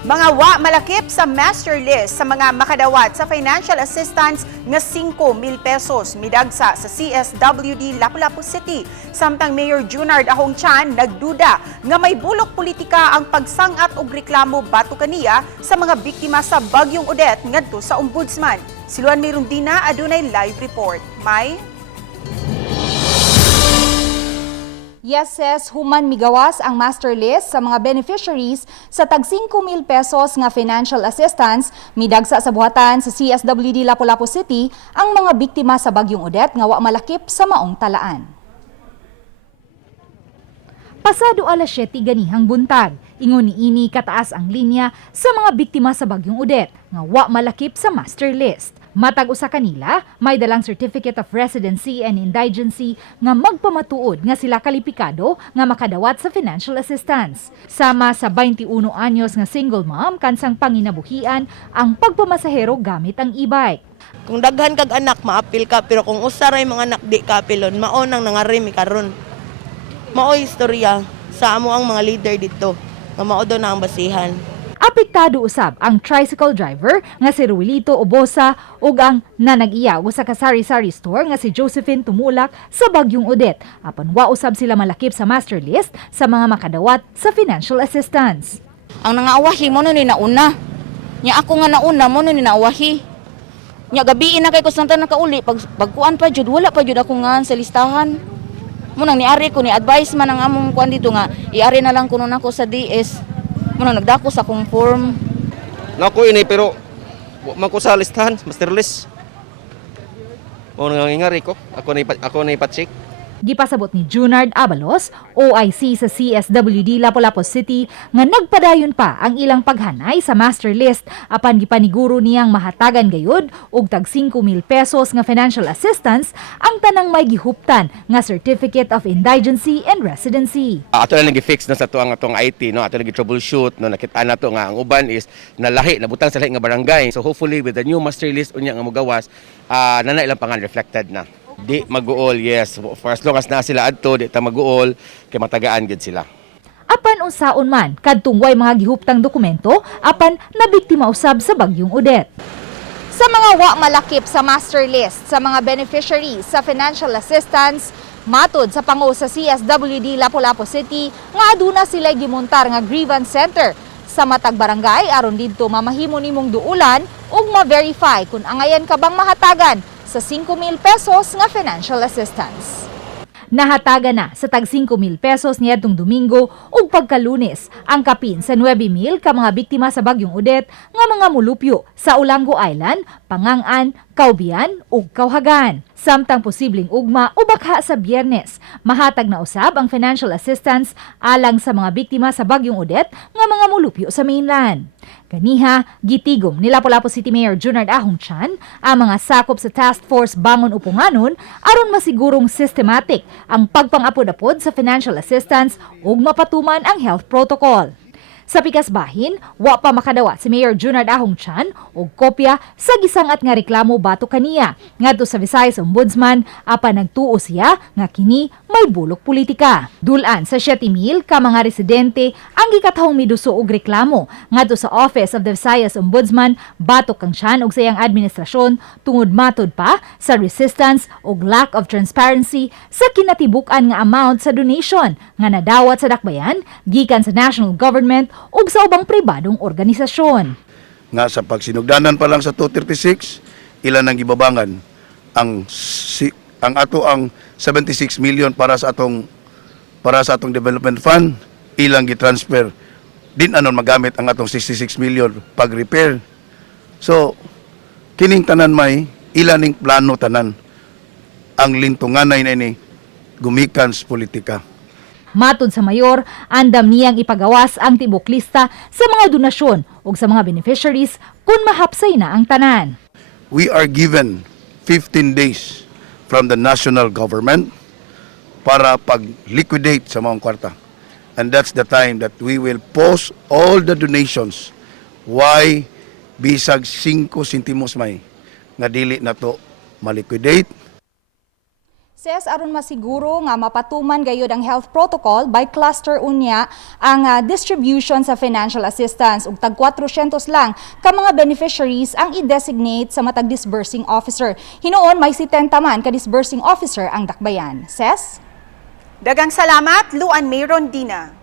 Mga wa malakip sa master list sa mga makadawat sa financial assistance nga 5,000 pesos midagsa sa CSWD Lapu-Lapu City. Samtang Mayor Junard Ahongchan nagduda nga may bulok politika ang pagsangat og reklamo bato kaniya sa mga biktima sa Bagyong Odette ngadto sa Ombudsman. Si Luan Mirundina adunay live report. May Yes, human migawas ang master list sa mga beneficiaries sa tag 5,000 pesos nga financial assistance midagsa sa buhatan sa CSWD Lapu-Lapu City ang mga biktima sa Bagyong Odette nga wa malakip sa maong talaan. Pasado alas 7 ganihang buntag, ingon niini kataas ang linya sa mga biktima sa Bagyong Odette nga wa malakip sa master list. Matag usa kanila, may dalang Certificate of Residency and Indigency nga magpamatuod nga sila kalipikado nga makadawat sa financial assistance. Sama sa 21 anyos nga single mom kansang panginabuhian ang pagpamasahero gamit ang e-bike. Kung daghan kag anak maapil ka, pero kung usaray mga anak di kapilon, mao nang nangarimi karon. Mao istorya sa amo ang mga leader dito nga mao daw na ang basihan. Apektado usab ang tricycle driver nga si Ruelito Obosa ug ang nanag-iya sa kasari-sari store nga si Josephine Tumulak sa Bagyong Odette. Apan wa usab sila malakip sa master list sa mga makadawat sa financial assistance. Ang nangaawahi mo ni nauna. Nya ako nga nauna mo ni naawahi. Nya gabi na kay ko santa nakauli pagkuan pa jud wala pa jud ako nga sa listahan. Mo nang niari ko ni advice man ang among kuan dito nga iari na lang kuno nako sa DS. Muna nagdako sa akong form. Nako ini pero mako sa listahan, master list. Mo nangingari ko, ako na ipacheck. Gipasabot ni Junard Abalos, OIC sa CSWD Lapu-Lapu City, nga nagpadayon pa ang ilang paghanay sa master list apan gipaniguro niyang mahatagan gayud og tag 5,000 pesos nga financial assistance ang tanang may gihuptan nga Certificate of Indigency and Residency. Ato lang gi-fix na sa atong IT, no, ato lang gi-troubleshoot, no, nakita nato nga ang uban is nalahi nabutang sa lahi nga barangay. So hopefully with the new master list unya nga mogawas, nanay ilang pangan reflected na. Di mag-uol, yes. For as long as na sila adto, di ta mag-uol, kay matagaan gid sila. Apan unsaon man, kadtong way mga gihuptang dokumento, apan nabiktima usab sa Bagyong Odette. Sa mga wa malakip sa master list sa mga beneficiaries sa financial assistance, matod sa pangu sa CSWD Lapu-Lapu City, nga aduna sila gimontar nga grievance center sa matag barangay aron didto mamahimo nimong duulan ug ma-verify kung angayan ka bang mahatagan sa 5,000 pesos nga financial assistance. Nahataga na sa tag 5,000 pesos niadtong Domingo ug pagkalunes ang kapin sa 9,000 ka mga biktima sa Bagyong Odette nga mga mulupyo sa Olango Island, Pangangan, Caubian ug Cauhagan. Samtang posibleng ugma o bakha sa Biyernes, mahatag na usab ang financial assistance alang sa mga biktima sa Bagyong Odette nga mga mulupyo sa mainland. Kaniha, gitigom ni Lapu-Lapu City Mayor Junard Ahongchan ang mga sakop sa Task Force Bangon Upunganon aron masigurong systematic ang pagpang-apod-apod sa financial assistance ug mapatuman ang health protocol. Sa pikas bahin, wa pa makadawat si Mayor Junard Ahongchan og kopya sa gisangat nga reklamo bato kaniya ngadto sa Visayas Ombudsman apan nagtuo siya nga kini may bulok politika. Dulan sa 7,000 ka mga residente ang gikatahong miduso og reklamo ngadto sa Office of the Visayas Ombudsman bato kang siyan og sayang administrasyon tungod matod pa sa resistance og lack of transparency sa kinatibuk-an nga amount sa donation nga nadawat sa dakbayan gikan sa national government ug sa ubang pribadong organisasyon. Nga sa pagsinugdanan pa lang sa 236, ilan ang gibabangan ang ang 76 million para sa atong development fund, ilang gitransfer din anon magamit ang atong 66 million pag-repair. So kining tanan may ilaning plano tanan ang lintunganay na ini gumikan sa politika. Matod sa mayor, andam niyang ipagawas ang tibok lista sa mga donasyon ug sa mga beneficiaries kung mahapsay na ang tanan. We are given 15 days from the national government para pag-liquidate sa mga kwarta. And that's the time that we will pause all the donations. Why bisag 5 sentimos may nga dili na to maliquidate. Ses aron masiguro nga mapatuman gayud ang health protocol by cluster unya ang distribution sa financial assistance ug tag 400 lang ka mga beneficiaries ang i-designate sa matag disbursing officer. Hinuon may 70 man ka disbursing officer ang dakbayan. Ses? Dagang salamat, Luan May Rondina.